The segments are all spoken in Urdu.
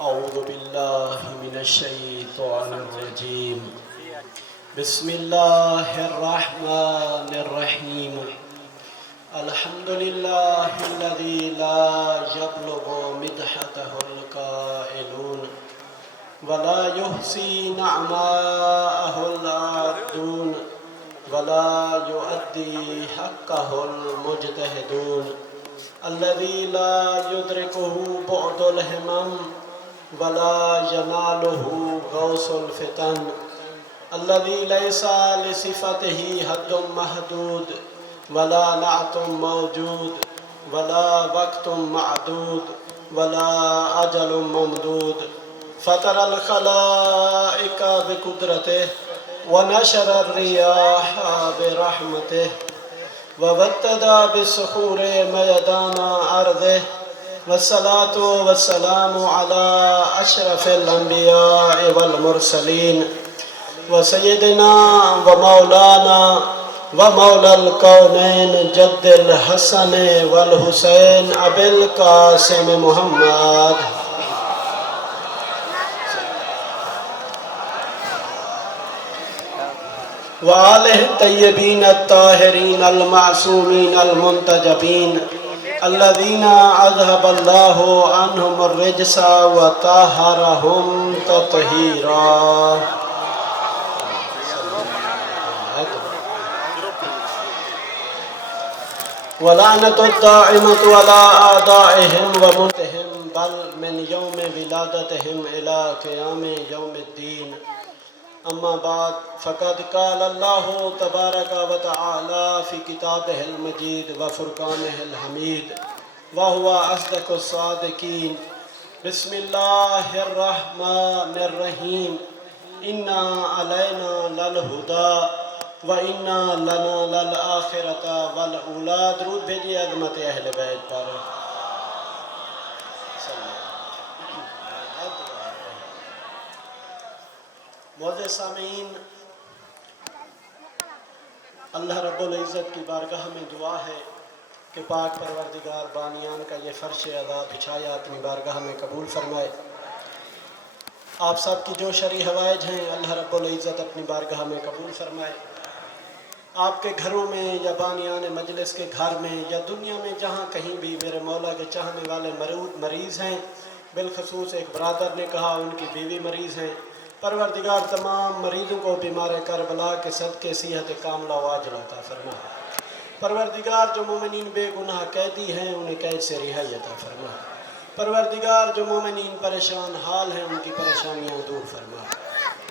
أعوذ بالله من الشيطان الرجيم. بسم الله الرحمن الرحيم. الحمد لله الذي لا يبلغ مدحته القائلون ولا يحصي نعماءه العادون ولا يؤدي حقه المجتهدون الذي لا يدركه بعد الهمم ولا يناله غوص الفتن الذي ليس لصفته حد محدود ولا نعت موجود ولا وقت معدود ولا أجل ممدود فطر الخلائق بقدرته ونشر الرياح برحمته وابتدى بالصخور ميدان أرضه والصلاة والسلام على أشرف الأنبياء والمرسلين وسيدنا ومولانا ومولى الكونين جد الحسن والحسين أبي القاسم محمد وآله الطيبين الطاهرين المعصومين المنتجبين الذين أذهب الله عنهم الرجس وطهرهم تطهيرا. ولعنة الدائمة على أعدائهم ومنتهم بل من يوم ولادتهم إلى قيام يوم الدين. أما بعد فقد قال الله تبارك وتعالى في كتابه المجيد وفرقانه الحميد وهو أصدق الصادقين. بسم الله الرحمن الرحيم. إنا علينا للهدى وإنا لنا للآخرة والأولى. درود بھیجیے عظمت اہل بیت پر. معزز سامعین، اللہ رب العزت کی بارگاہ میں دعا ہے کہ پاک پروردگار بانیان کا یہ فرش عطا بچھایا اپنی بارگاہ میں قبول فرمائے. آپ سب کی جو شرعی حوائج ہیں اللہ رب العزت اپنی بارگاہ میں قبول فرمائے. آپ کے گھروں میں یا بانیان مجلس کے گھر میں یا دنیا میں جہاں کہیں بھی میرے مولا کے چاہنے والے مریض ہیں، بالخصوص ایک برادر نے کہا ان کی بیوی مریض ہیں، پروردگار تمام مریضوں کو بیمار کربلا کے صدقے صحت کاملہ و عاجل عطا فرما. پروردگار جو مومنین بے گناہ قیدی ہیں انہیں قید سے رہائی عطا فرما. پروردگار جو مومنین پریشان حال ہیں ان کی پریشانیاں دور فرما.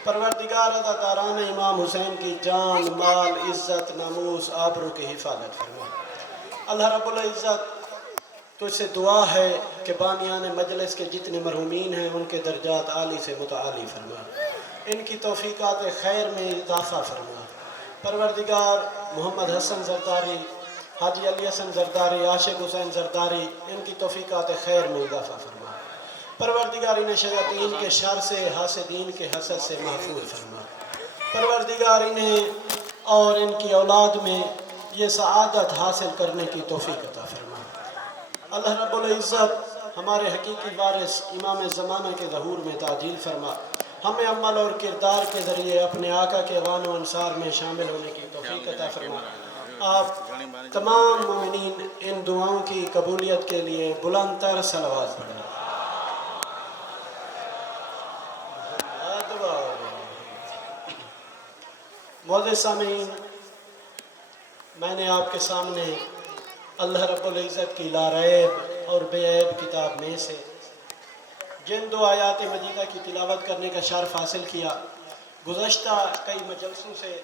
پروردگار عزاداران امام حسین کی جان، مال، عزت، ناموس، آبرو کی حفاظت فرما. اللہ رب العزت تو اس سے دعا ہے کہ بانیان مجلس کے جتنے مرحومین ہیں ان کے درجات عالی سے متعالی فرما، ان کی توفیقات خیر میں اضافہ فرما. پروردگار محمد حسن زرداری، حاجی علی حسن زرداری، عاشق حسین زرداری، ان کی توفیقات خیر میں اضافہ فرما. پروردگار انہیں شیاطین کے شر سے، حاسدین کے حسد سے محفوظ فرما. پروردگار انہیں اور ان کی اولاد میں یہ سعادت حاصل کرنے کی توفیق عطا فرما. اللہ رب العزت ہمارے حقیقی وارث امام زمانہ کے ظہور میں تعجیل فرما. ہمیں عمل اور کردار کے ذریعے اپنے آقا کے اعوان و انصار میں شامل ہونے کی توفیق عطا فرما. آپ تمام مومنین ان دعاؤں کی قبولیت کے لیے بلند تر صلوات پڑھیں. معزز سامعین، میں نے آپ کے سامنے اللہ رب العزت کی لا ریب اور بے عیب کتاب میں سے جن دو آیات مجیدہ کی تلاوت کرنے کا شرف حاصل کیا، گزشتہ کئی مجلسوں سے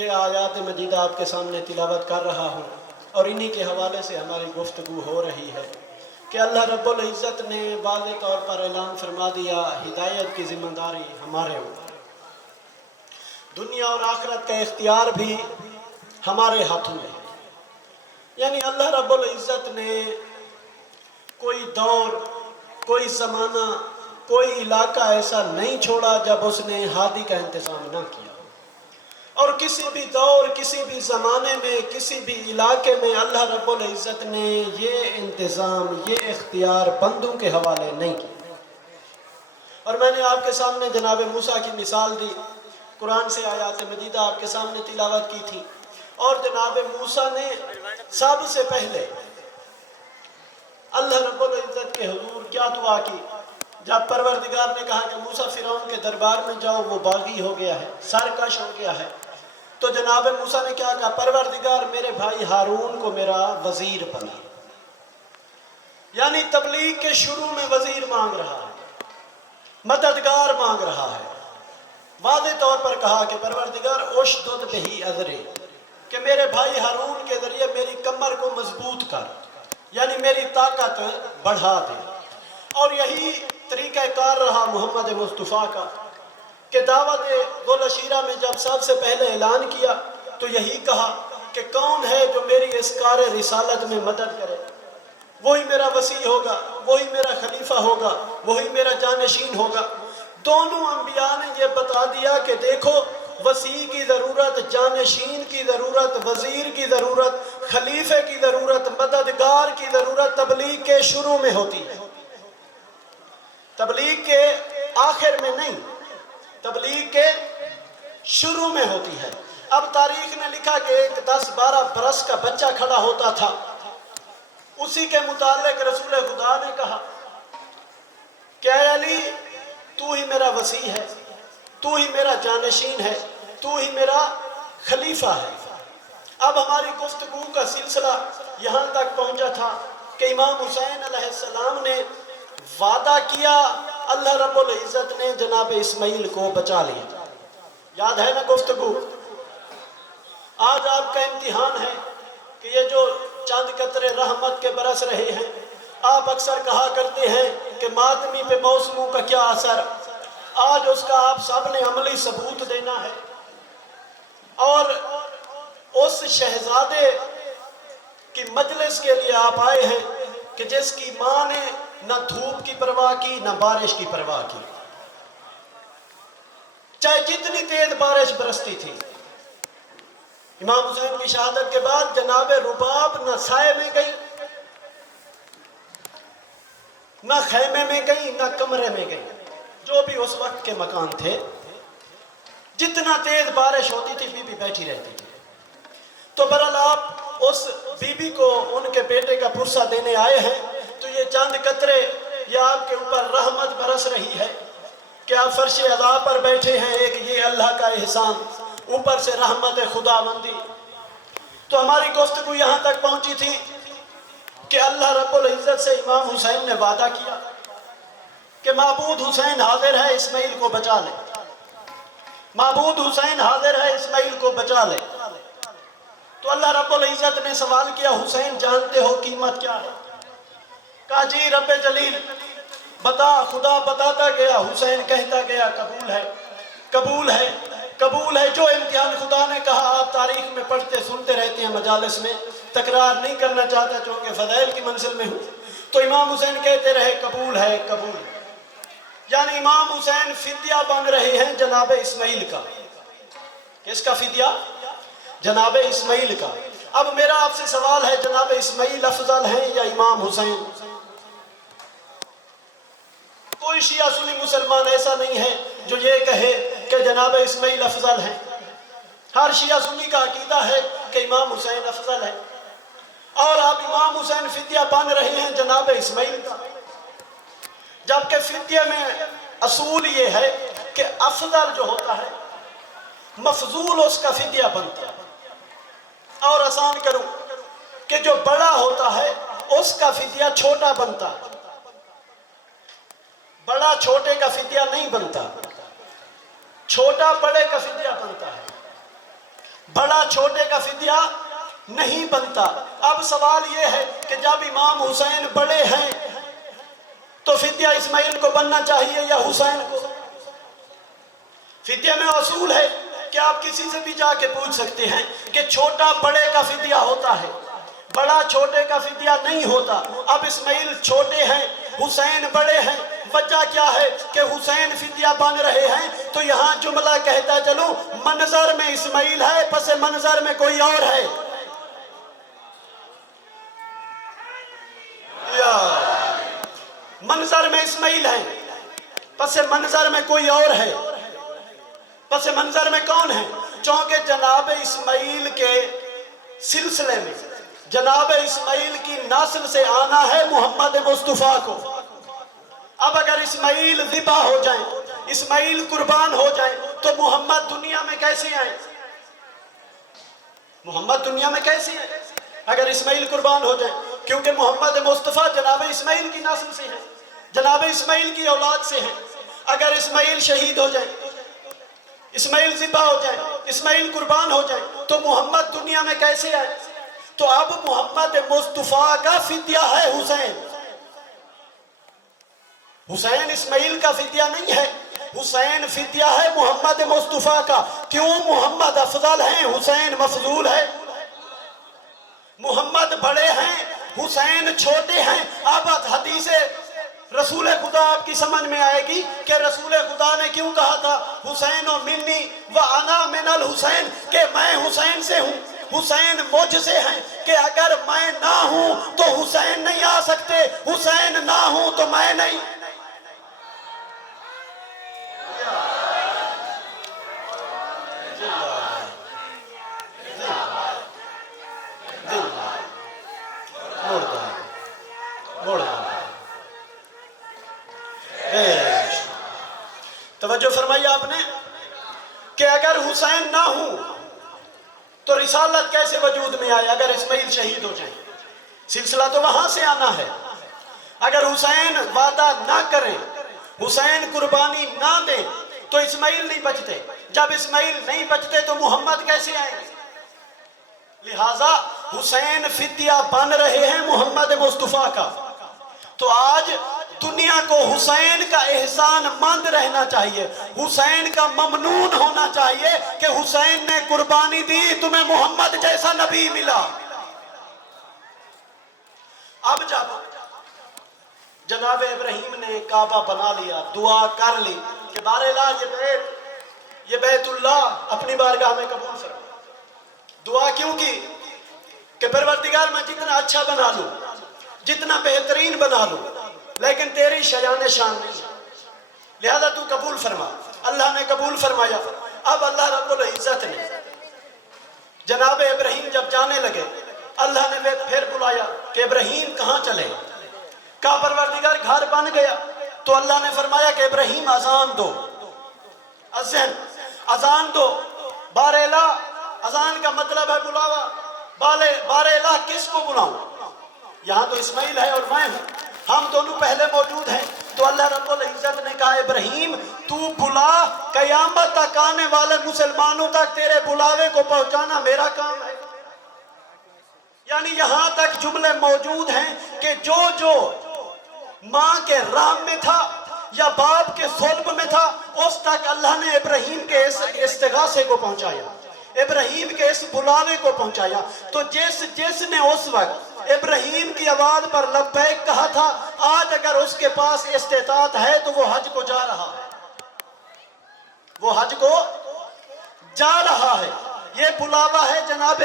یہ آیات مجیدہ آپ کے سامنے تلاوت کر رہا ہوں اور انہی کے حوالے سے ہماری گفتگو ہو رہی ہے کہ اللہ رب العزت نے واضح طور پر اعلان فرما دیا ہدایت کی ذمہ داری ہمارے اوپر، دنیا اور آخرت کا اختیار بھی ہمارے ہاتھوں میں. یعنی اللہ رب العزت نے کوئی دور، کوئی زمانہ، کوئی علاقہ ایسا نہیں چھوڑا جب اس نے ہادی کا انتظام نہ کیا. اور کسی بھی دور، کسی بھی زمانے میں، کسی بھی علاقے میں اللہ رب العزت نے یہ انتظام، یہ اختیار بندوں کے حوالے نہیں کیا. اور میں نے آپ کے سامنے جناب موسیٰ کی مثال دی، قرآن سے آیات مجیدہ آپ کے سامنے تلاوت کی تھی، اور جناب موسیٰ نے سب سے پہلے اللہ رب العزت کے حضور کیا دعا کی؟ جب پروردگار نے کہا کہ موسیٰ فرعون کے دربار میں جاؤ، وہ باغی ہو گیا ہے، سرکش ہو گیا ہے، تو جناب موسیٰ نے کیا کہا؟ پروردگار میرے بھائی ہارون کو میرا وزیر بنا۔ یعنی تبلیغ کے شروع میں وزیر مانگ رہا ہے، مددگار مانگ رہا ہے۔ واضح طور پر کہا کہ پروردگار اشدد بہی اذری، کہ میرے بھائی ہارون کے ذریعے میری کمر کو مضبوط کر، یعنی میری طاقت بڑھا دے۔ اور یہی طریقہ کار رہا محمد مصطفیٰ کا کہ دعوت ذو العشیرہ میں جب سب سے پہلے اعلان کیا تو یہی کہا کہ کون ہے جو میری اس کار رسالت میں مدد کرے؟ وہی میرا وسیع ہوگا، وہی میرا خلیفہ ہوگا، وہی میرا جانشین ہوگا۔ دونوں انبیاء نے یہ بتا دیا کہ دیکھو، وسیع کی ضرورت، جانشین کی ضرورت، وزیر کی ضرورت، خلیفے کی ضرورت، مددگار کی ضرورت تبلیغ کے شروع میں ہوتی ہے، تبلیغ کے آخر میں نہیں، تبلیغ کے شروع میں ہوتی ہے۔ اب تاریخ نے لکھا کہ ایک 10-12 برس کا بچہ کھڑا ہوتا تھا، اسی کے متعلق رسول خدا نے کہا کہ اے علی، تو ہی میرا وسیع ہے، تو ہی میرا جانشین ہے، تو ہی میرا خلیفہ ہے۔ اب ہماری گفتگو کا سلسلہ یہاں تک پہنچا تھا کہ امام حسین علیہ السلام نے وعدہ کیا، اللہ رب العزت نے جناب اسماعیل کو بچا لیا۔ یاد ہے نا گفتگو؟ آج آپ کا امتحان ہے کہ یہ جو چند قطرے رحمت کے برس رہے ہیں، آپ اکثر کہا کرتے ہیں کہ ماتمی پہ موسموں کا کیا اثر، آج اس کا آپ سب نے عملی ثبوت دینا ہے۔ اور اس شہزادے کی مجلس کے لیے آپ آئے ہیں کہ جس کی ماں نے نہ دھوپ کی پرواہ کی، نہ بارش کی پرواہ کی، چاہے جتنی تیز بارش برستی تھی۔ امام حسین کی شہادت کے بعد جناب رباب نہ سائے میں گئی، نہ خیمے میں گئی، نہ کمرے میں گئی، جو بھی اس وقت کے مکان تھے، جتنا تیز بارش ہوتی تھی بی بی بیٹھی رہتی تھی۔ تو برحال آپ اس بی بی کو ان کے بیٹے کا پرسہ دینے آئے ہیں، تو یہ چاند قطرے یہ آپ کے اوپر رحمت برس رہی ہے کہ آپ فرش عطا پر بیٹھے ہیں، ایک یہ اللہ کا احسان، اوپر سے رحمت خداوندی۔ تو ہماری گفتگو یہاں تک پہنچی تھی کہ اللہ رب العزت سے امام حسین نے وعدہ کیا کہ معبود حسین حاضر ہے، اسماعیل کو بچا لے، معبود حسین حاضر ہے، اسماعیل کو بچا لے۔ تو اللہ رب العزت نے سوال کیا، حسین جانتے ہو قیمت کیا ہے؟ کہا جی رب جلیل بتا۔ خدا بتاتا گیا، حسین کہتا گیا قبول ہے، قبول ہے، قبول ہے۔ جو امتحان خدا نے کہا آپ تاریخ میں پڑھتے سنتے رہتے ہیں مجالس میں، تکرار نہیں کرنا چاہتا چونکہ فضائل کی منزل میں ہوں، تو امام حسین کہتے رہے قبول ہے، قبول ہے۔ یعنی امام حسین فدیہ بن رہے ہیں جناب اسماعیل کا۔ کس کا فدیہ؟ جناب اسماعیل کا۔ اب میرا آپ سے سوال ہے، جناب اسماعیل افضل ہیں یا امام حسین؟ کوئی شیعہ سنی مسلمان ایسا نہیں ہے جو یہ کہے کہ جناب اسماعیل افضل ہیں۔ ہر شیعہ سنی کا عقیدہ ہے کہ امام حسین افضل ہے، اور اب امام حسین فدیہ بن رہے ہیں جناب اسماعیل کا، جبکہ فدیہ میں اصول یہ ہے کہ افضل جو ہوتا ہے مفضول اس کا فدیہ بنتا ہے، اور آسان کروں کہ جو بڑا ہوتا ہے اس کا فدیہ چھوٹا بنتا ہے، بڑا چھوٹے کا فدیہ نہیں بنتا، چھوٹا بڑے کا فدیہ بنتا ہے، بڑا چھوٹے کا فدیہ نہیں بنتا۔ اب سوال یہ ہے کہ جب امام حسین بڑے ہیں تو فدیہ اسماعیل کو بننا چاہیے یا حسین کو؟ فدیہ میں اصول ہے کہ آپ کسی سے بھی جا کے پوچھ سکتے ہیں کہ چھوٹا بڑے کا فدیہ ہوتا ہے، بڑا چھوٹے کا فدیہ نہیں ہوتا۔ اب اسماعیل چھوٹے ہیں، حسین بڑے ہیں، وجہ کیا ہے کہ حسین فدیہ بن رہے ہیں، تو یہاں جملہ کہتا چلوں منظر میں اسماعیل ہے، پس منظر میں کوئی اور ہے۔ منظر میں اسماعیل ہے، پس منظر میں کوئی اور ہے، پس منظر میں کون ہے؟ چونکہ جناب اسماعیل کے سلسلے میں، جناب اسماعیل کی نسل سے آنا ہے محمد مصطفیٰ کو۔ اب اگر اسماعیل ذبح ہو جائیں، اسماعیل قربان ہو جائیں، تو محمد دنیا میں کیسے آئیں؟ محمد دنیا میں کیسے آئیں اگر اسماعیل قربان ہو جائیں؟ کیونکہ محمد مصطفیٰ جناب اسماعیل کی نسل سے ہے، جناب اسماعیل کی اولاد سے ہے۔ اگر اسماعیل شہید ہو جائیں، اسماعیل ذبح ہو جائیں، اسماعیل قربان ہو جائیں، تو محمد دنیا میں کیسے آئے؟ تو اب محمد مصطفیٰ کا فدیہ ہے حسین۔ حسین اسماعیل کا فدیہ نہیں ہے، حسین فدیہ ہے محمد مصطفیٰ کا۔ کیوں؟ محمد افضل ہیں، حسین مفضول ہے۔ محمد بڑے ہیں، حسین چھوٹے ہیں۔ اب حدیث رسول خدا آپ کی سمجھ میں آئے گی کہ رسول خدا نے کیوں کہا تھا حسین و منی و انا من الحسین، کہ میں حسین سے ہوں، حسین مجھ سے ہیں، کہ اگر میں نہ ہوں تو حسین نہیں آ سکتے، حسین نہ ہوں تو میں نہیں۔ توجہ فرمائی آپ نے کہ اگر حسین نہ ہوں تو رسالت کیسے وجود میں آئے؟ اگر اسماعیل شہید ہو جائیں، سلسلہ تو وہاں سے آنا ہے۔ اگر حسین وعدہ نہ کریں، حسین قربانی نہ دیں، تو اسماعیل نہیں بچتے۔ جب اسماعیل نہیں بچتے تو محمد کیسے آئیں گے؟ لہٰذا حسین فدیہ بن رہے ہیں محمد مصطفیٰ کا۔ تو آج دنیا کو حسین کا احسان مند رہنا چاہیے، حسین کا ممنون ہونا چاہیے کہ حسین نے قربانی دی، تمہیں محمد جیسا نبی ملا۔ اب جب جناب ابراہیم نے کعبہ بنا لیا، دعا کر لی کہ بار الہ یہ بیت اللہ اپنی بارگاہ میں قبول فرما۔ دعا کیوں کی؟ کہ پروردگار میں جتنا اچھا بنا لوں، جتنا بہترین بنا لوں، لیکن تیری شایان شان نہیں ہے، لہذا تو قبول فرما۔ اللہ نے قبول فرمایا۔ اب اللہ رب العزت نے جناب ابراہیم جب جانے لگے، اللہ نے پھر بلایا کہ ابراہیم کہاں چلے؟ کہا پروردگار گھر بن گیا۔ تو اللہ نے فرمایا کہ ابراہیم اذان دو، اذان دو۔ بار الہ، اذان کا مطلب ہے بلاوا۔ بار الہ کس کو بلاؤں؟ یہاں تو اسماعیل ہے اور میں ہوں، ہم دونوں پہلے موجود ہیں۔ تو اللہ رب العزت نے کہا ابراہیم تو بلا، قیامت تک آنے والے مسلمانوں تک تیرے بلاوے کو پہنچانا میرا کام ہے۔ یعنی یہاں تک جملے موجود ہیں کہ جو ماں کے رام میں تھا یا باپ کے صلب میں تھا، اس تک اللہ نے ابراہیم کے اس استغاثے کو پہنچایا، ابراہیم کے اس بلاوے کو پہنچایا۔ تو جس نے اس وقت ابراہیم کی آواز پر لبیک کہا تھا، آج اگر اس کے پاس استطاعت ہے تو وہ حج کو جا رہا ہے، وہ حج کو جا رہا ہے۔ یہ بلاوا ہے جناب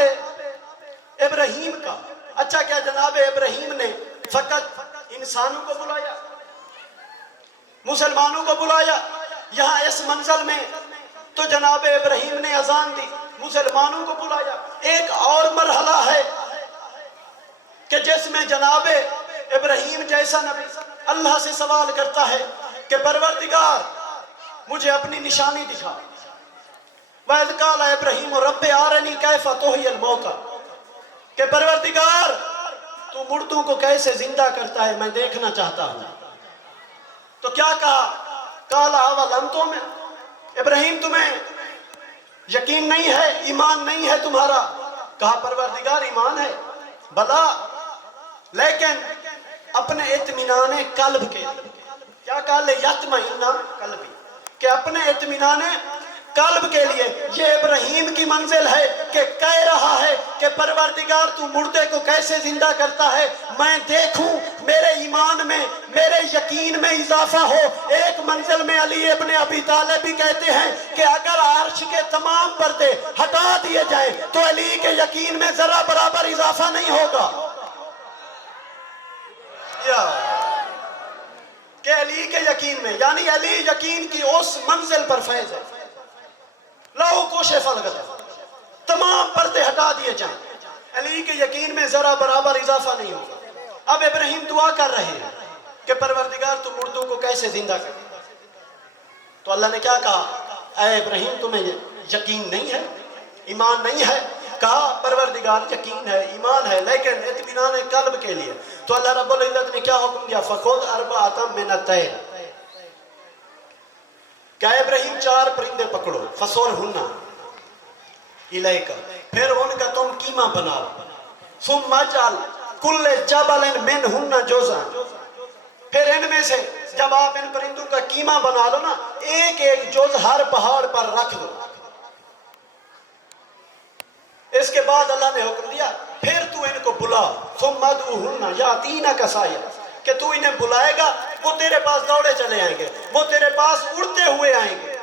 ابراہیم کا۔ اچھا، کیا جناب ابراہیم نے فقط انسانوں کو بلایا، مسلمانوں کو بلایا؟ یہاں اس منزل میں تو جناب ابراہیم نے اذان دی، مسلمانوں کو بلایا۔ ایک اور مرحلہ ہے کہ جس میں جناب ابراہیم جیسا نبی اللہ سے سوال کرتا ہے کہ پروردگار مجھے اپنی نشانی دکھا۔ وَإِذْ قَالَ إِبْرَاهِيمُ رَبِّ أَرِنِي كَيْفَ تُحْيِي الْمَوْتَىٰ، کہ پروردگار تو مردوں کو کیسے زندہ کرتا ہے، میں دیکھنا چاہتا ہوں۔ تو کیا کہا؟ قَالَ أَوَلَمْ تُؤْمِنْ، ابراہیم تمہیں یقین نہیں ہے، ایمان نہیں ہے تمہارا؟ کہا پروردگار ایمان ہے بلا، لیکن اپنے اطمینان قلب کے، کیا کہا؟ لِیَطْمَئِنَّ قَلْبِی، کہ اپنے اطمینان قلب کے لیے یہ ابراہیم کی منزل ہے کہ کہہ رہا ہے کہ پروردگار تو مردے کو کیسے زندہ کرتا ہے، میں دیکھوں، میرے ایمان میں، میرے یقین میں اضافہ ہو۔ ایک منزل میں علی ابن ابی طالب بھی کہتے ہیں کہ اگر عرش کے تمام پردے ہٹا دیے جائیں تو علی کے یقین میں ذرا برابر اضافہ نہیں ہوگا۔ کہ علی کے یقین میں، یعنی علی یقین کی اس منزل پر فیض ہے، لو کوشف الغطا، تمام پردے ہٹا دیے جائیں، علی کے یقین میں ذرا برابر اضافہ نہیں ہوگا۔ اب ابراہیم دعا کر رہے ہیں کہ پروردگار تو مردوں کو کیسے زندہ کر، تو اللہ نے کیا کہا؟ اے ابراہیم تمہیں یقین نہیں ہے، ایمان نہیں ہے؟ کہا پروردگار یقین ہے، ایمان ہے، لیکن اطمینان قلب کے لیے۔ تو اللہ رب العزت نے کیا حکم دیا؟ فَخُذْ أَرْبَعَةً مِنَ الطَّيْرِ، کہ ابراہیم 4 پرندے پکڑو، فَصُرْهُنَّ إِلَيْكَ، پھر ان کا تم قیمہ بناؤ، ثُمَّ اجْعَلْ كُلَّ جَبَلٍ مِّنْهُنَّ جُزْءًا، پھر ان میں سے جب آپ ان پرندوں کا قیمہ بنا لو نا، ایک ایک جز ہر پہاڑ پر رکھ دو۔ اس کے بعد اللہ نے حکم دیا پھر تو ان کو بلا، ثم ادعوہن یاتینک سعیا، کہ تو انہیں بلائے گا وہ تیرے پاس دوڑے چلے آئیں گے، وہ تیرے پاس اڑتے ہوئے آئیں گے۔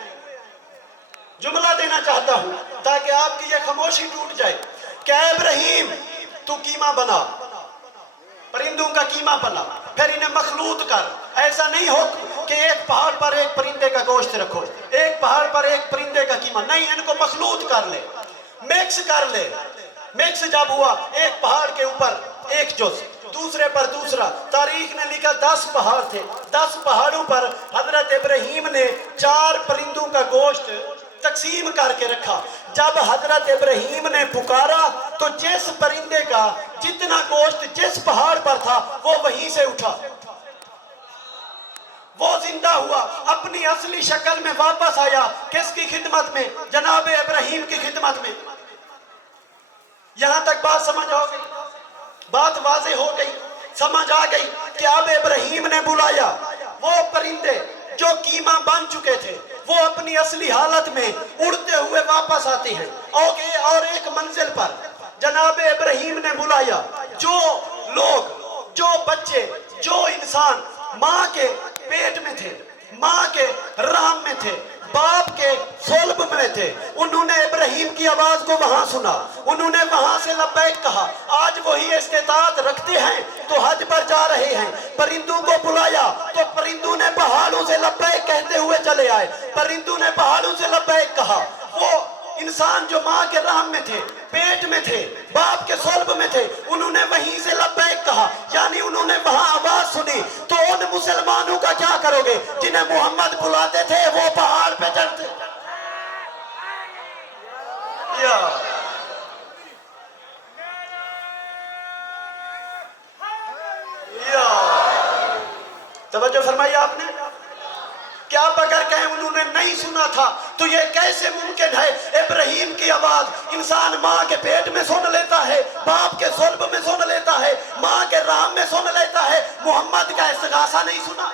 جملہ دینا چاہتا ہوں تاکہ آپ کی یہ خاموشی ٹوٹ جائے کہ اے ابراہیم تو قیمہ بنا، پرندوں کا قیمہ بنا، پھر انہیں مخلوط کر۔ ایسا نہیں ہو کہ ایک پہاڑ پر ایک پرندے کا گوشت رکھو، ایک پہاڑ پر ایک پرندے کا قیمہ، نہیں، ان کو مخلوط کر لے، میکس کر لے۔ میکس جب ہوا، ایک پہاڑ کے اوپر ایک جز، دوسرے پر دوسرا، تاریخ نے لکھا 10 پہاڑ تھے، 10 پہاڑوں پر حضرت ابراہیم نے 4 پرندوں کا گوشت تقسیم کر کے رکھا۔ جب حضرت ابراہیم نے پکارا تو جس پرندے کا جتنا گوشت جس پہاڑ پر تھا وہ وہیں سے اٹھا، وہ زندہ ہوا، اپنی اصلی شکل میں واپس آیا۔ کس کی خدمت میں؟ جناب ابراہیم کی خدمت میں۔ یہاں تک بات سمجھ ہو گئی، بات واضح ہو گئی، سمجھ آ گئی کہ اب ابراہیم نے بلایا وہ پرندے جو قیمہ بن چکے تھے، وہ اپنی اصلی حالت میں اڑتے ہوئے واپس آتے ہیں۔ اور ایک منزل پر جناب ابراہیم نے بلایا جو لوگ، جو بچے، جو انسان ماں کے پیٹ میں تھے، ماں کے رحم میں تھے، باپ کے صلب میں تھے، انہوں نے ابراہیم کی آواز کو وہاں سنا، انہوں نے وہاں سے لبیک کہا۔ آج وہی استطاعت رکھتے ہیں تو حج پر جا رہے ہیں، پرندوں کو بلایا تو پرندوں نے پہاڑوں سے لبیک کہتے ہوئے چلے آئے، پرندوں نے پہاڑوں سے لبیک کہا۔ وہ انسان جو ماں کے رحم میں تھے، پیٹ میں تھے، باپ کے صلب میں تھے، انہوں نے وہیں سے لبیک کہا، یعنی انہوں نے وہاں آواز سنی۔ تو ان مسلمانوں کا کیا کرو گے جنہیں محمد بلاتے تھے وہ پہاڑ پہ چڑھتے؟ توجہ فرمائی آپ نے؟ کیا اگر کہیں انہوں نے نہیں سنا تھا تو یہ کیسے ممکن ہے؟ ابراہیم کی آواز انسان ماں کے پیٹ میں سن لیتا ہے، باپ کے صلب میں سن لیتا ہے، ماں کے رحم میں سن لیتا ہے، محمد کا استغاثہ نہیں سنا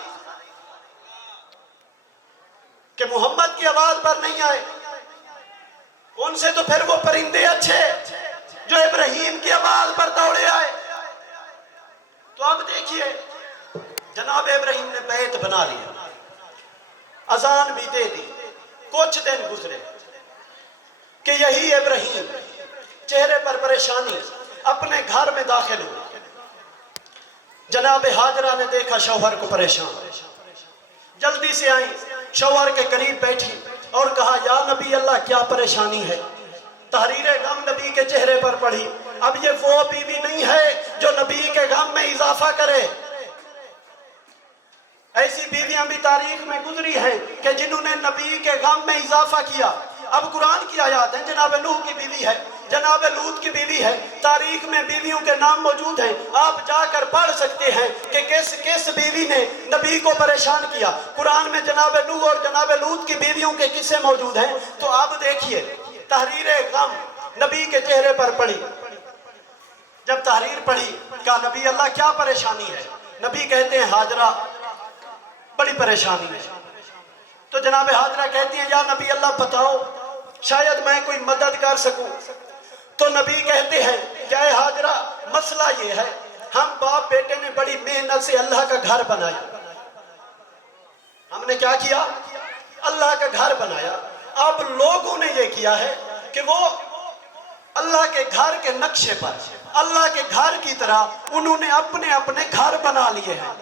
کہ محمد کی آواز پر نہیں آئے؟ ان سے تو پھر وہ پرندے اچھے جو ابراہیم کی آواز پر دوڑے آئے۔ تو اب دیکھیے جناب ابراہیم نے بیت بنا لیا، اذان بھی دے دی، کچھ دن گزرے کہ یہی ابراہیم چہرے پر پریشانی اپنے گھر میں داخل ہوئے۔ جناب حاجرہ نے دیکھا شوہر کو پریشان، جلدی سے آئیں، شوہر کے قریب بیٹھی اور کہا یا نبی اللہ کیا پریشانی ہے؟ تحریر غم نبی کے چہرے پر پڑھی۔ اب یہ وہ بیوی نہیں ہے جو نبی کے غم میں اضافہ کرے، ایسی بیویاں بھی تاریخ میں گزری ہیں کہ جنہوں نے نبی کے غم میں اضافہ کیا۔ اب قرآن کی آیات ہیں، جناب نوح کی بیوی ہے، جناب لوط کی بیوی ہے، تاریخ میں بیویوں کے نام موجود ہیں، آپ جا کر پڑھ سکتے ہیں کہ کس بیوی نے نبی کو پریشان کیا۔ قرآن میں جناب نوح اور جناب لوط کی بیویوں کے قصے موجود ہیں۔ تو اب دیکھیے تحریر غم نبی کے چہرے پر پڑھی، جب تحریر پڑھی کہا نبی اللہ کیا پریشانی ہے؟ نبی کہتے ہیں حاجرہ بڑی پریشانی ہے۔ تو جناب حاجرہ کہتی ہیں یا نبی اللہ بتاؤ شاید میں کوئی مدد کر سکوں۔ تو نبی کہتے ہیں کہ اے حاجرہ مسئلہ یہ ہے، ہم باپ بیٹے نے بڑی محنت سے اللہ کا گھر بنایا، ہم نے کیا کیا؟ اللہ کا گھر بنایا۔ اب لوگوں نے یہ کیا ہے کہ وہ اللہ کے گھر کے نقشے پر، اللہ کے گھر کی طرح انہوں نے اپنے اپنے گھر بنا لیے ہیں۔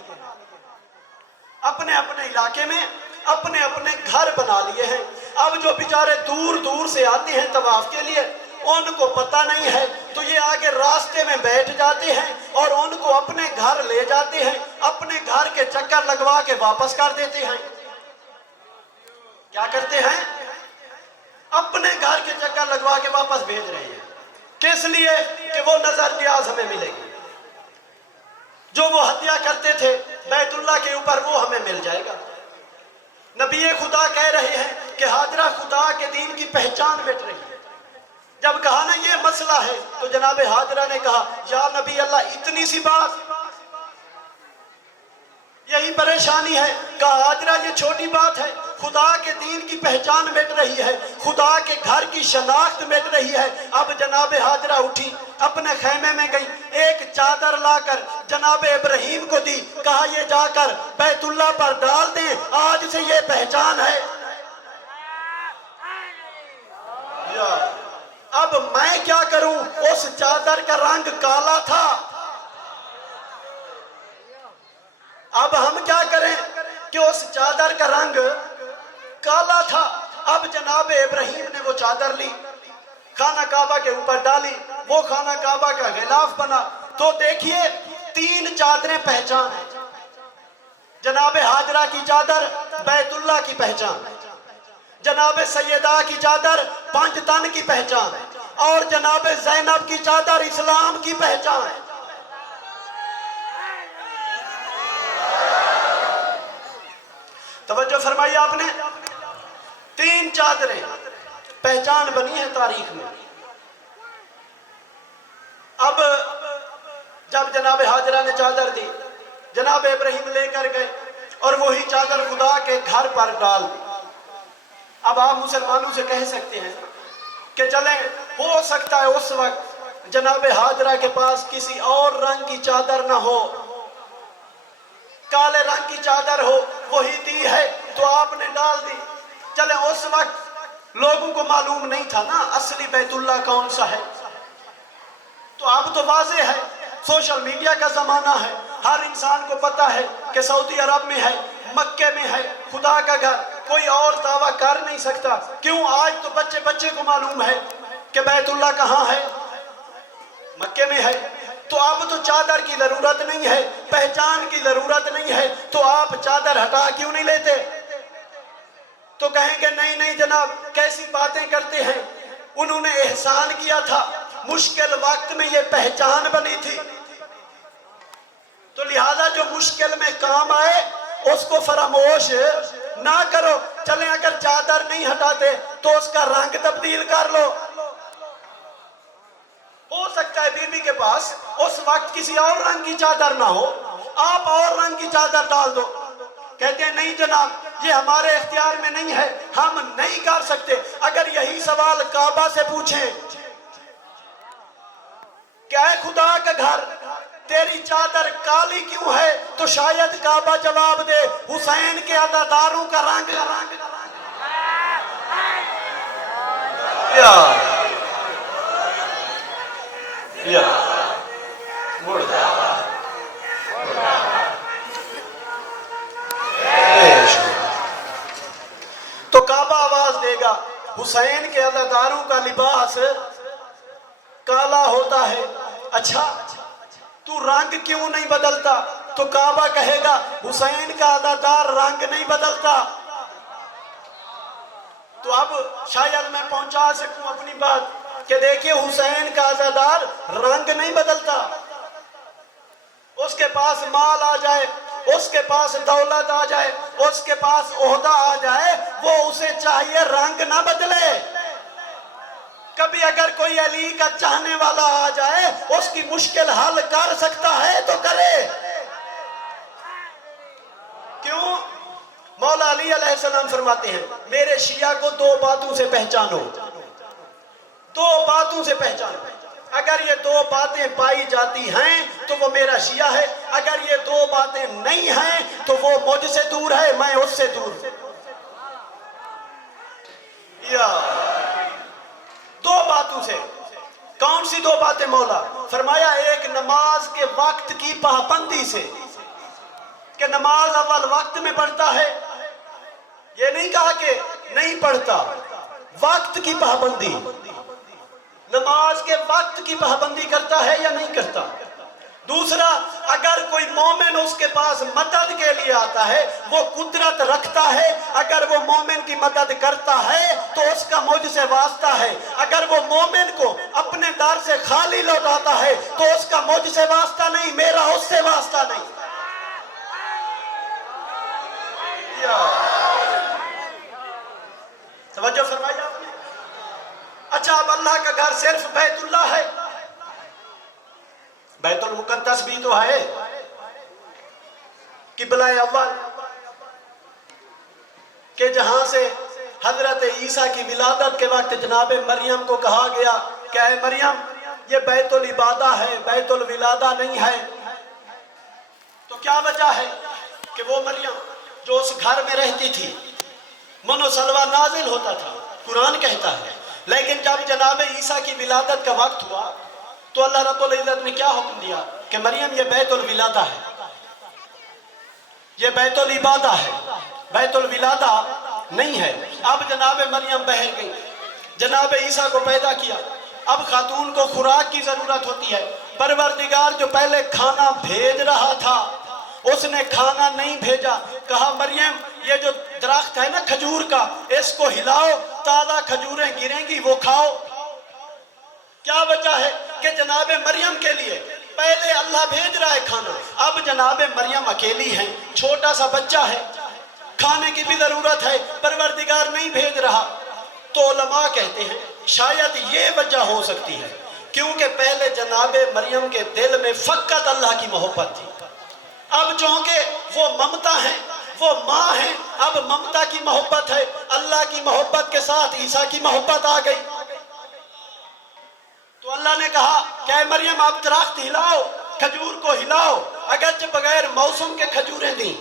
اپنے اپنے علاقے میں اپنے اپنے گھر بنا لیے ہیں. اب جو بیچارے دور دور سے آتے ہیں طواف کے لیے ان کو پتہ نہیں ہے تو یہ آگے راستے میں بیٹھ جاتے ہیں اور ان کو اپنے گھر لے جاتے ہیں, اپنے گھر کے چکر لگوا کے واپس کر دیتے ہیں. کیا کرتے ہیں؟ اپنے گھر کے چکر لگوا کے واپس بھیج رہے ہیں. کس لیے؟ کہ وہ نظر نیاز ہمیں ملے گی. جو وہ ہتیا کرتے تھے بیت اللہ کے اوپر وہ ہمیں مل جائے گا. نبی خدا کہہ رہے ہیں کہ ہاجرہ خدا کے دین کی پہچان مٹ رہی ہے. جب کہا نا یہ مسئلہ ہے تو جناب ہاجرہ نے کہا یا نبی اللہ اتنی سی بات, یہی پریشانی ہے. کہا ہاجرہ یہ چھوٹی بات ہے, خدا کے دین کی پہچان مٹ رہی ہے, خدا کے گھر کی شناخت مٹ رہی ہے. اب جناب ہاجرہ اٹھی اپنے خیمے میں گئی, ایک چادر لا کر جناب ابراہیم کو دی, کہا یہ جا کر بیت اللہ پر ڈال دیں, آج سے یہ پہچان ہے. اب میں کیا کروں؟ اس چادر کا رنگ کالا تھا. اب ہم کیا کریں کہ اس چادر کا رنگ کالا تھا. اب جناب ابراہیم نے وہ چادر لی, خانہ کعبہ کے اوپر ڈالی, وہ خانہ کعبہ کا غلاف بنا. تو دیکھیے 3 چادریں پہچان ہیں. جناب ہاجرہ کی چادر بیت اللہ کی پہچان, جناب سیدہ کی چادر 5 تن کی پہچان, اور جناب زینب کی چادر اسلام کی پہچان ہے. توجہ فرمائی آپ نے, 3 چادریں پہچان بنی ہیں تاریخ میں. اب جب جناب ہاجرہ نے چادر دی, جناب ابراہیم لے کر گئے اور وہی چادر خدا کے گھر پر ڈال دی. اب آپ مسلمانوں سے کہہ سکتے ہیں کہ چلیں ہو سکتا ہے اس وقت جناب ہاجرہ کے پاس کسی اور رنگ کی چادر نہ ہو, کالے رنگ کی چادر ہو, وہی دی ہے تو آپ نے ڈال دی. چلیں اس وقت لوگوں کو معلوم نہیں تھا نا اصلی بیت اللہ کون سا ہے. تو اب تو واضح ہے, سوشل میڈیا کا زمانہ ہے, ہر انسان کو پتا ہے کہ سعودی عرب میں ہے, مکے میں ہے خدا کا گھر, کوئی اور دعویٰ کر نہیں سکتا. کیوں؟ آج تو بچے بچے کو معلوم ہے کہ بیت اللہ کہاں ہے, مکے میں ہے. تو اب تو چادر کی ضرورت نہیں ہے, پہچان کی ضرورت نہیں ہے, تو آپ چادر ہٹا کیوں نہیں لیتے؟ تو کہیں گے نہیں نہیں جناب کیسی باتیں کرتے ہیں, انہوں نے احسان کیا تھا, مشکل وقت میں یہ پہچان بنی تھی, تو لہذا جو مشکل میں کام آئے اس کو فراموش نہ کرو. چلیں اگر چادر نہیں ہٹاتے تو اس کا رنگ تبدیل کر لو. ہو سکتا ہے بی بی کے پاس اس وقت کسی اور رنگ کی چادر نہ ہو, آپ اور رنگ کی چادر ڈال دو. کہتے ہیں نہیں جناب یہ ہمارے اختیار میں نہیں ہے, ہم نہیں کر سکتے. اگر یہی سوال کعبہ سے پوچھیں کہ اے خدا کا گھر تیری چادر کالی کیوں ہے, تو شاید کعبہ جواب دے حسین کے عزاداروں کا رنگ. تو کعبہ آواز دے گا حسین کے عزاداروں کا لباس کالا ہوتا ہے, اچھا تو رنگ کیوں نہیں بدلتا؟ تو کعبہ کہے گا حسین کا عزادار رنگ نہیں بدلتا. تو اب شاید میں پہنچا سکوں اپنی بات کہ دیکھیں حسین کا عزادار رنگ نہیں بدلتا. اس کے پاس مال آ جائے, اس کے پاس دولت آ جائے, اس کے پاس عہدہ آ جائے, وہ اسے چاہیے رنگ نہ بدلے. کبھی اگر کوئی علی کا چاہنے والا آ جائے اس کی مشکل حل کر سکتا ہے تو کرے. کیوں؟ مولا علی علیہ السلام فرماتے ہیں میرے شیعہ کو 2 باتوں سے پہچانو, 2 باتوں سے پہچانو. اگر یہ 2 باتیں پائی جاتی ہیں تو وہ میرا شیعہ ہے, اگر یہ 2 باتیں نہیں ہیں تو وہ مجھ سے دور ہے, میں اس سے دور ہوں. 2 باتوں سے. کون سی 2 باتیں مولا؟ فرمایا ایک نماز کے وقت کی پابندی سے, کہ نماز اول وقت میں پڑھتا ہے؟ یہ نہیں کہا کہ نہیں پڑھتا، وقت کی پابندی، نماز کے وقت کی پابندی کرتا ہے یا نہیں کرتا؟ دوسرا، اگر کوئی مومن اس کے پاس مدد کے لیے آتا ہے، وہ قدرت رکھتا ہے، اگر وہ مومن کی مدد کرتا ہے تو اس کا مجھ سے واسطہ ہے، اگر وہ مومن کو اپنے در سے خالی لوٹاتا ہے تو اس کا مجھ سے واسطہ نہیں، میرا اس سے واسطہ نہیں۔ توجہ فرمائی آپ نے؟ اچھا، اب اللہ کا گھر صرف بیت اللہ ہے؟ بیت المقدس بھی تو ہے، قبلہ اول کہ جہاں سے حضرت عیسیٰ کی ولادت کے وقت جناب مریم کو کہا گیا کہ اے مریم یہ بیت العبادہ ہے، بیت الولادہ نہیں ہے۔ تو کیا وجہ ہے کہ وہ مریم جو اس گھر میں رہتی تھی، من و سلوہ نازل ہوتا تھا، قرآن کہتا ہے، لیکن جب جناب عیسیٰ کی ولادت کا وقت ہوا تو اللہ رب العزت نے کیا حکم دیا کہ مریم یہ بیت الولادہ ہے، یہ بیت العبادہ ہے، بیت الولادہ نہیں ہے۔ اب جناب مریم بہر گئی، جناب عیسیٰ کو پیدا کیا، اب خاتون کو خوراک کی ضرورت ہوتی ہے، پروردگار جو پہلے کھانا بھیج رہا تھا اس نے کھانا نہیں بھیجا، کہا مریم یہ جو درخت ہے نا کھجور کا، اس کو ہلاؤ، تازہ کھجوریں گریں گی وہ کھاؤ۔ کیا وجہ ہے کہ جناب مریم کے لیے پہلے اللہ بھیج رہا ہے کھانا، اب جناب مریم اکیلی ہیں، چھوٹا سا بچہ ہے، کھانے کی بھی ضرورت ہے، پروردگار نہیں بھیج رہا۔ تو علماء کہتے ہیں شاید یہ وجہ ہو سکتی ہے کیونکہ پہلے جناب مریم کے دل میں فقط اللہ کی محبت تھی، اب چونکہ وہ ممتا ہیں، وہ ماں ہیں، اب ممتا کی محبت ہے، اللہ کی محبت کے ساتھ عیسیٰ کی محبت آ گئی۔ تو اللہ نے کہا کہ اے مریم آپ درخت ہلاؤ، کھجور کو ہلاؤ، اگرچہ بغیر موسم کے کھجوریں دیں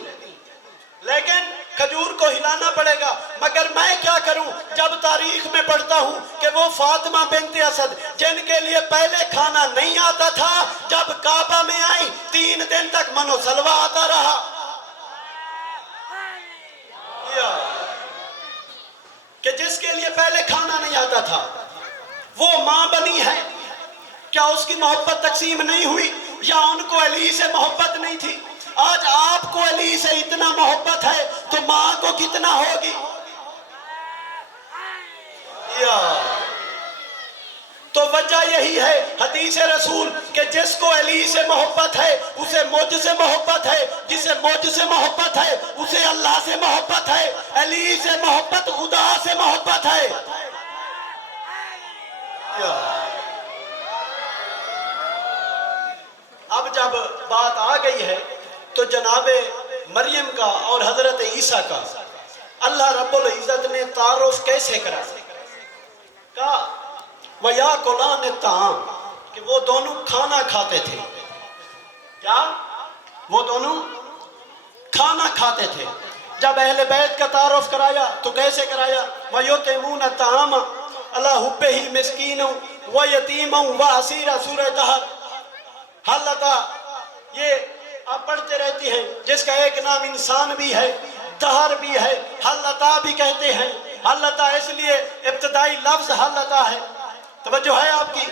لیکن کھجور کو ہلانا پڑے گا، مگر میں کیا کروں؟ جب تاریخ میں پڑھتا ہوں کہ وہ فاطمہ بنت اسد جن کے لیے پہلے کھانا نہیں آتا تھا، جب کعبہ میں آئی 3 دن تک من و سلوہ آتا رہا۔ کہ جس کے لیے پہلے کھانا نہیں آتا تھا وہ ماں بنی ہے، کیا اس کی محبت تقسیم نہیں ہوئی یا ان کو علی سے محبت نہیں تھی؟ آج آپ کو علی سے اتنا محبت ہے تو ماں کو کتنا ہوگی؟ تو وجہ یہی ہے حدیث رسول کہ جس کو علی سے محبت ہے اسے مجھ سے محبت ہے، جسے مجھ سے محبت ہے اسے اللہ سے محبت ہے، علی سے محبت خدا سے محبت ہے۔ اب جب بات آ گئی ہے تو جناب مریم کا اور حضرت عیسیٰ کا اللہ رب العزت نے تعارف کیسے کرا؟ کہا وَيَأْكُلَانِ الطَّعَامَ کہ وہ دونوں کھانا کھاتے تھے۔ کیا؟ وہ دونوں کھانا کھاتے تھے۔ جب اہل بیت کا تعارف کرایا تو کیسے کرایا؟ وَيُطْعِمُونَ الطَّعَامَ عَلَىٰ حُبِّهِ مِسْكِينًا وَيَتِيمًا وَأَسِيرًا سورہ دہر۔ حل عطا یہ آپ پڑھتے رہتی ہیں، جس کا ایک نام انسان بھی ہے، دہر بھی ہے، حل عطا بھی کہتے ہیں۔ حل عطا اس لیے ابتدائی لفظ حل عطا ہے، توجہ ہے آپ کی؟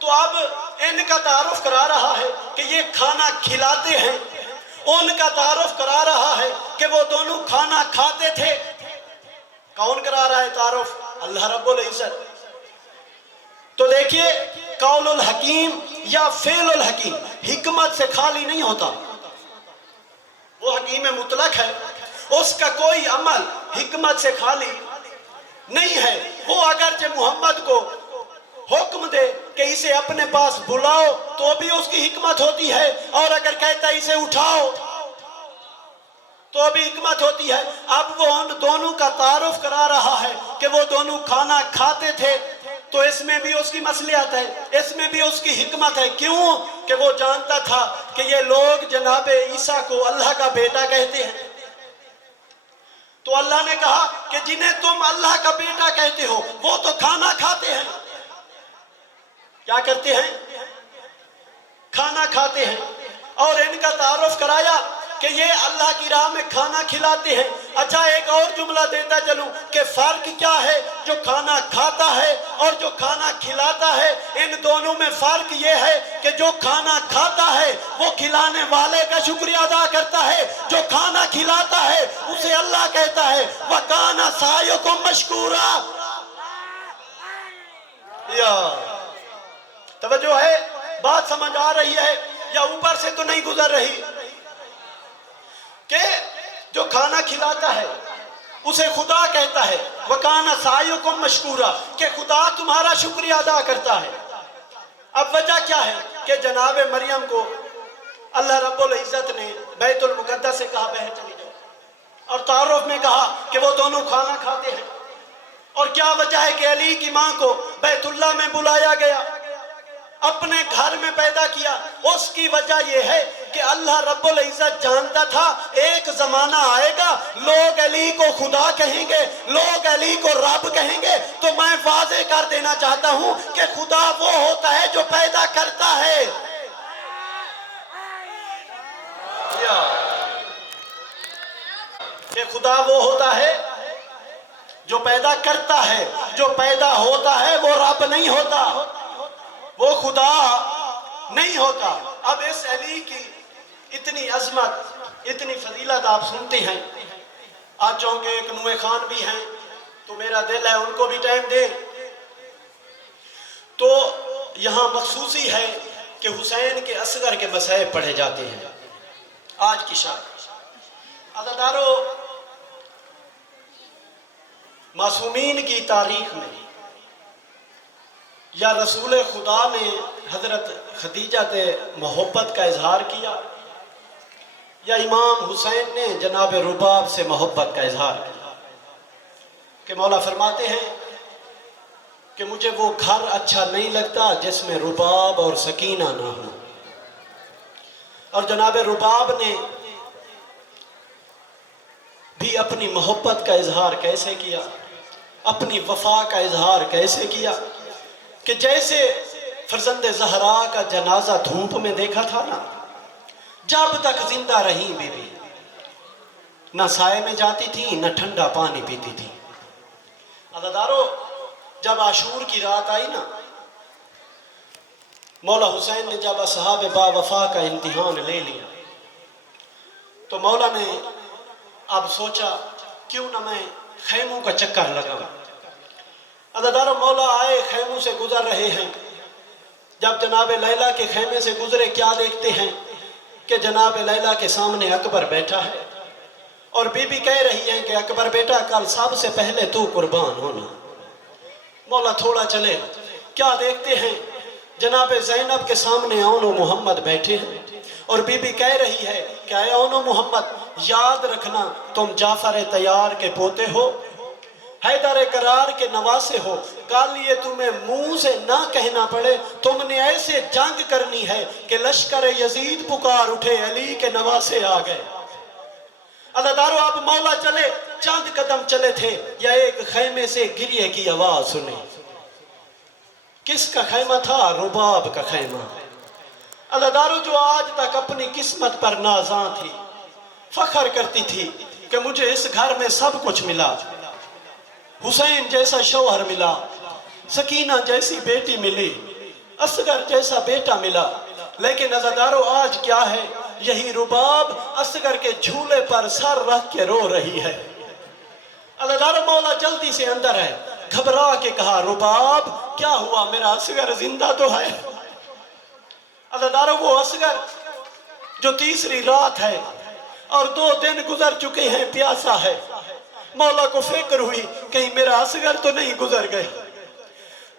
تو اب ان کا تعارف کرا رہا ہے کہ یہ کھانا کھلاتے ہیں، ان کا تعارف کرا رہا ہے کہ وہ دونوں کھانا کھاتے تھے۔ کون کرا رہا ہے تعارف؟ اللہ رب العزت۔ تو دیکھیے قول الحکیم یا فعل الحکیم حکمت سے خالی نہیں ہوتا، وہ حکیم مطلق ہے، اس کا کوئی عمل حکمت سے خالی نہیں ہے۔ وہ اگرچہ محمد کو حکم دے کہ اسے اپنے پاس بلاؤ تو بھی اس کی حکمت ہوتی ہے، اور اگر کہتا ہے اسے اٹھاؤ تو بھی حکمت ہوتی ہے۔ اب وہ ان دونوں کا تعارف کرا رہا ہے کہ وہ دونوں کھانا کھاتے تھے، تو اس میں بھی اس کی مصلحت ہے، اس میں بھی اس کی حکمت ہے۔ کیوں؟ کہ وہ جانتا تھا کہ یہ لوگ جناب عیسیٰ کو اللہ کا بیٹا کہتے ہیں، تو اللہ نے کہا کہ جنہیں تم اللہ کا بیٹا کہتے ہو وہ تو کھانا کھاتے ہیں۔ کیا کرتے ہیں؟ کھانا کھاتے ہیں۔ اور ان کا تعارف کرایا کہ یہ اللہ کی راہ میں کھانا کھلاتے ہیں۔ اچھا ایک اور جملہ دیتا چلوں کہ فرق کیا ہے جو کھانا کھاتا ہے اور جو کھانا کھلاتا ہے؟ ان دونوں میں فرق یہ ہے کہ جو کھانا کھاتا ہے وہ کھلانے والے کا شکریہ ادا کرتا ہے، جو کھانا کھلاتا ہے اسے اللہ کہتا ہے وَكَانَ سَعْيُكُمْ مَشْكُورًا۔ یا توجہ ہے، بات سمجھ آ رہی ہے یا اوپر سے تو نہیں گزر رہی؟ کہ جو کھانا کھلاتا ہے اسے خدا کہتا ہے وَكَانَ سَعْيُكُمْ مَشْكُورًا، کہ خدا تمہارا شکریہ ادا کرتا ہے۔ اب وجہ کیا ہے کہ جناب مریم کو اللہ رب العزت نے بیت المقدس سے کہا بہر چلی جاؤ، اور تعارف میں کہا کہ وہ دونوں کھانا کھاتے ہیں۔ اور کیا وجہ ہے کہ علی کی ماں کو بیت اللہ میں بلایا گیا، اپنے گھر میں پیدا کیا؟ اس کی وجہ یہ ہے کہ اللہ رب العزت جانتا تھا ایک زمانہ آئے گا لوگ علی کو خدا کہیں گے، لوگ علی کو رب کہیں گے، تو میں واضح کر دینا چاہتا ہوں کہ خدا وہ ہوتا ہے جو پیدا کرتا ہے۔ کہ خدا وہ ہوتا ہے جو پیدا کرتا ہے، جو پیدا ہوتا ہے وہ رب نہیں ہوتا، وہ خدا نہیں ہوتا۔ اب اس علی کی اتنی عظمت، اتنی فضیلت آپ سنتے ہیں، آج چونکہ ایک نوے خان بھی ہیں تو میرا دل ہے ان کو بھی ٹائم دیں، تو یہاں مخصوصی ہے کہ حسین کے اصغر کے مصائب پڑھے جاتے ہیں آج کی شان۔ عزادارو، معصومین کی تاریخ میں یا رسول خدا نے حضرت خدیجہ سے محبت کا اظہار کیا یا امام حسین نے جناب رباب سے محبت کا اظہار کیا؟ کہ مولا فرماتے ہیں کہ مجھے وہ گھر اچھا نہیں لگتا جس میں رباب اور سکینہ نہ ہو۔ اور جناب رباب نے بھی اپنی محبت کا اظہار کیسے کیا، اپنی وفا کا اظہار کیسے کیا کہ جیسے فرزند زہرا کا جنازہ دھوپ میں دیکھا تھا نا، جب تک زندہ رہی بی بی نہ سائے میں جاتی تھی نہ ٹھنڈا پانی پیتی تھی۔ عزادارو، جب عاشور کی رات آئی نا، مولا حسین نے جب اصحاب با وفا کا امتحان لے لیا تو مولا نے اب سوچا کیوں نہ میں خیموں کا چکر لگاؤں۔ عزادارو، مولا آئے، خیموں سے گزر رہے ہیں، جب جناب لیلہ کے خیمے سے گزرے کیا دیکھتے ہیں کہ جناب لیلہ کے سامنے اکبر بیٹھا ہے، اور بی بی کہہ رہی ہیں کہ اکبر بیٹا کل سب سے پہلے تو قربان ہونا۔ مولا تھوڑا چلے، کیا دیکھتے ہیں جناب زینب کے سامنے اون و محمد بیٹھے ہیں، اور بی بی کہہ رہی ہے کہ اے اون و محمد یاد رکھنا تم جعفر طیار کے پوتے ہو، حیدر کرار کے نواسے ہو، کل یہ تمہیں منہ سے نہ کہنا پڑے، تم نے ایسے جنگ کرنی ہے کہ لشکر یزید پکار اٹھے علی کے نواسے آ گئے۔ عزادارو، اب مولا چلے، چند قدم چلے تھے یا ایک خیمے سے گریے کی آواز سنی۔ کس کا خیمہ تھا؟ رباب کا خیمہ۔ عزادارو، جو آج تک اپنی قسمت پر نازاں تھی، فخر کرتی تھی کہ مجھے اس گھر میں سب کچھ ملا، حسین جیسا شوہر ملا، سکینہ جیسی بیٹی ملی، اصغر جیسا بیٹا ملا، لیکن عزادارو آج کیا ہے؟ یہی رباب اصغر کے جھولے پر سر رکھ کے رو رہی ہے۔ عزادارو، مولا جلدی سے اندر ہے، گھبرا کے کہا رباب کیا ہوا؟ میرا اصغر زندہ تو ہے؟ عزادارو، وہ اصغر جو تیسری رات ہے اور 2 دن گزر چکے ہیں پیاسا ہے، مولا کو فکر ہوئی کہیں میرا اصغر تو نہیں گزر گئے۔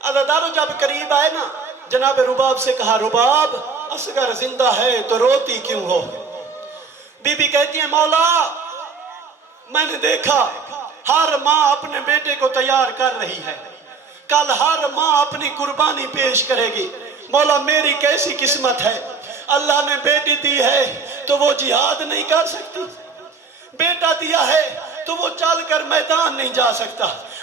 عزادارو، جب قریب آئے نا، جناب رباب سے کہا رباب اصغر زندہ ہے تو روتی کیوں ہو؟ بی بی کہتی ہے مولا میں نے دیکھا ہر ماں اپنے بیٹے کو تیار کر رہی ہے، کل ہر ماں اپنی قربانی پیش کرے گی، مولا میری کیسی قسمت ہے، اللہ نے بیٹی دی ہے تو وہ جہاد نہیں کر سکتی، بیٹا دیا ہے تو وہ چل کر میدان نہیں جا سکتا،